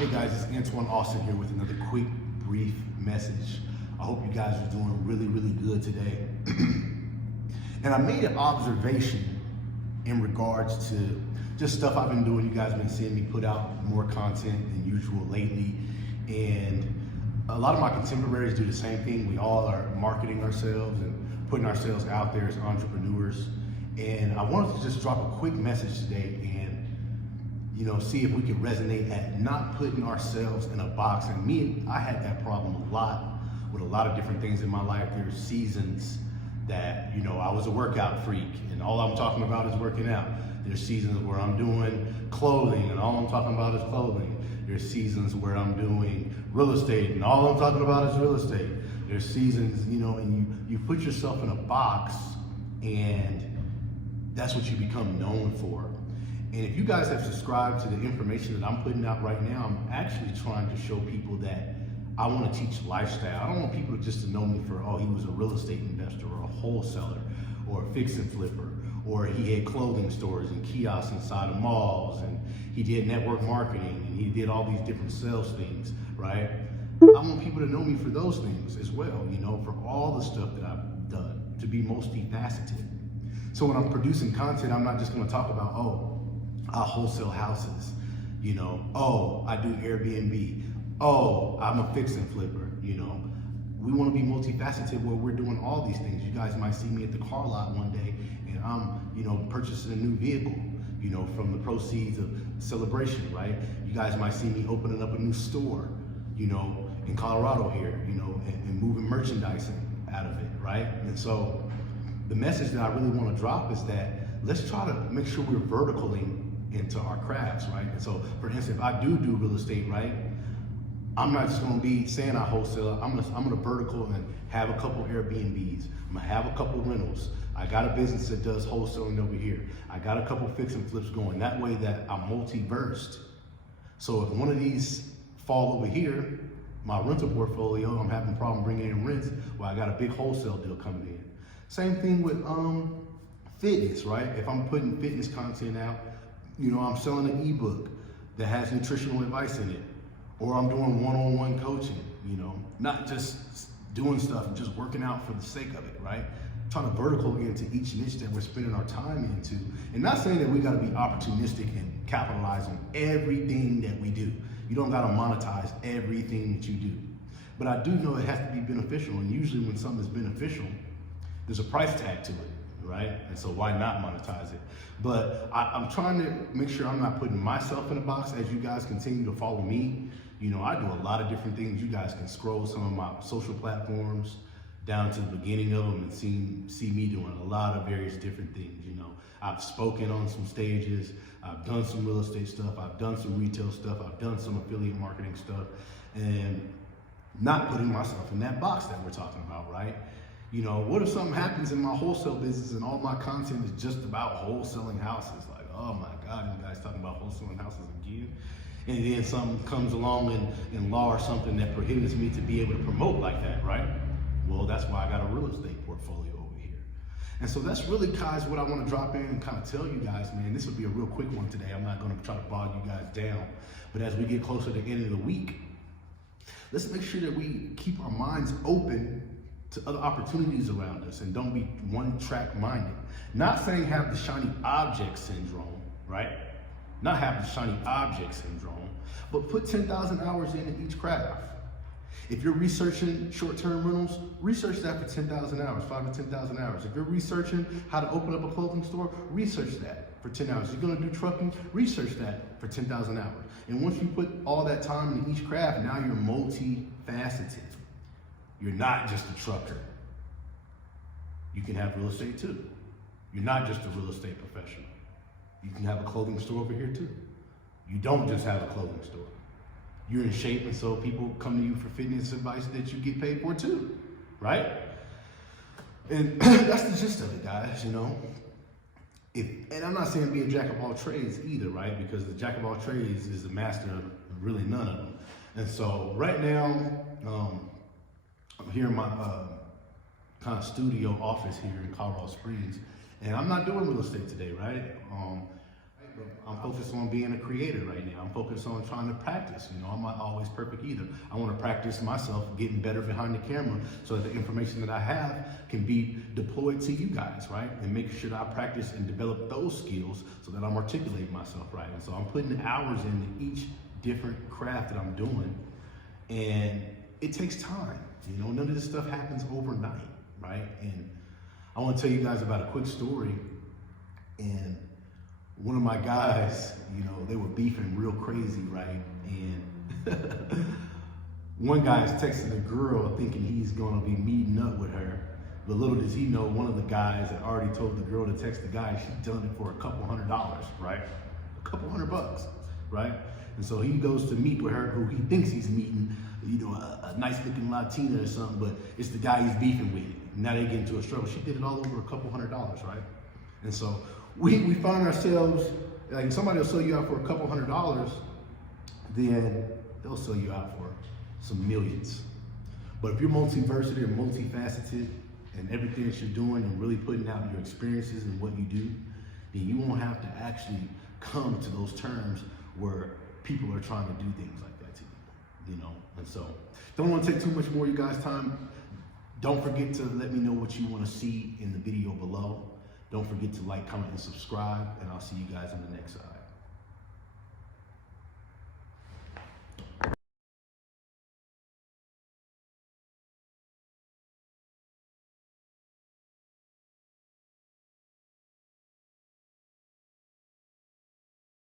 Hey guys, it's Antoine Austin here with another quick, brief message. I hope you guys are doing really, really good today. And I made an observation in regards to just stuff I've been doing. You guys have been seeing me put out more content than usual lately. And a lot of my contemporaries do the same thing. We all are marketing ourselves and putting ourselves out there as entrepreneurs. And I wanted to just drop a quick message today and see if we could resonate at not putting ourselves in a box. And I had that problem a lot with a lot of different things in my life. There's seasons that, I was a workout freak and all I'm talking about is working out. There's seasons where I'm doing clothing and all I'm talking about is clothing. There's seasons where I'm doing real estate and all I'm talking about is real estate. There's seasons, and you put yourself in a box and that's what you become known for. And if you guys have subscribed to the information that I'm putting out right now, I'm actually trying to show people that I want to teach lifestyle. I don't want people just to know me for, he was a real estate investor or a wholesaler or a fix and flipper, or he had clothing stores and kiosks inside of malls and he did network marketing and he did all these different sales things, right? I want people to know me for those things as well, for all the stuff that I've done, to be multifaceted. So when I'm producing content, I'm not just going to talk about, I wholesale houses, I do Airbnb, I'm a fix and flipper, We want to be multifaceted where we're doing all these things. You guys might see me at the car lot one day and I'm, purchasing a new vehicle, from the proceeds of celebration, right? You guys might see me opening up a new store, in Colorado here, and moving merchandising out of it, right? And so the message that I really want to drop is that let's try to make sure we're verticaling into our crafts, right? And so, for instance, if I do real estate, right, I'm not just gonna be saying I wholesale. I'm gonna vertical and have a couple Airbnbs. I'm gonna have a couple rentals. I got a business that does wholesaling over here. I got a couple fix and flips going. That way that I'm multi-versed. So if one of these fall over here, my rental portfolio, I'm having a problem bringing in rents, well, I got a big wholesale deal coming in. Same thing with fitness, right? If I'm putting fitness content out, I'm selling an ebook that has nutritional advice in it, or I'm doing one-on-one coaching, not just doing stuff and just working out for the sake of it, right? Trying to vertical into each niche that we're spending our time into. And not saying that we gotta be opportunistic and capitalize on everything that we do. You don't gotta monetize everything that you do. But I do know it has to be beneficial, and usually when something is beneficial, there's a price tag to it. Right? And so why not monetize it? But I'm trying to make sure I'm not putting myself in a box as you guys continue to follow me. I do a lot of different things. You guys can scroll some of my social platforms down to the beginning of them and see me doing a lot of various different things. I've spoken on some stages. I've done some real estate stuff. I've done some retail stuff. I've done some affiliate marketing stuff, and not putting myself in that box that we're talking about, right? What if something happens in my wholesale business and all my content is just about wholesaling houses? Like, oh my God, you guys talking about wholesaling houses again? And then something comes along in law or something that prohibits me to be able to promote like that, right? Well, that's why I got a real estate portfolio over here. And so that's really, guys, what I want to drop in and kind of tell you guys, man. This will be a real quick one today. I'm not going to try to bog you guys down. But as we get closer to the end of the week, let's make sure that we keep our minds open to other opportunities around us and don't be one-track minded. Not saying have the shiny object syndrome, right? Not have the shiny object syndrome, but put 10,000 hours in each craft. If you're researching short-term rentals, research that for 10,000 hours, 5 to 10,000 hours. If you're researching how to open up a clothing store, research that for 10 hours. If you're gonna do trucking, research that for 10,000 hours. And once you put all that time in each craft, now you're multifaceted. You're not just a trucker. You can have real estate too. You're not just a real estate professional. You can have a clothing store over here too. You don't just have a clothing store. You're in shape, and so people come to you for fitness advice that you get paid for too, right? And that's the gist of it, guys, And I'm not saying be a jack of all trades either, right? Because the jack of all trades is the master of really none of them. And so right now, I'm here in my kind of studio office here in Colorado Springs, and I'm not doing real estate today, right? I'm focused on being a creator right now. I'm focused on trying to practice. You know, I'm not always perfect either. I want to practice myself getting better behind the camera so that the information that I have can be deployed to you guys, right? And making sure that I practice and develop those skills so that I'm articulating myself right. And so I'm putting hours into each different craft that I'm doing, and it takes time. You know, none of this stuff happens overnight, right? And I want to tell you guys about a quick story. And one of my guys, you know, they were beefing real crazy, right? And one guy is texting a girl thinking he's gonna be meeting up with her. But little does he know, one of the guys had already told the girl to text the guy, she's done it for a couple $100s, right? A couple $100, right? And so he goes to meet with her, who he thinks he's meeting, you know, a nice looking Latina or something, but it's the guy he's beefing with. Now they get into a struggle. She did it all over a couple $100, right? And so we find ourselves, like, somebody will sell you out for a couple $100, then they'll sell you out for some millions. But if you're multiversity and multifaceted and everything that you're doing and really putting out your experiences and what you do, then you won't have to actually come to those terms where people are trying to do things like that to you, you know? And so, don't want to take too much more of you guys' time. Don't forget to let me know what you want to see in the video below. Don't forget to like, comment, and subscribe, and I'll see you guys on the next side.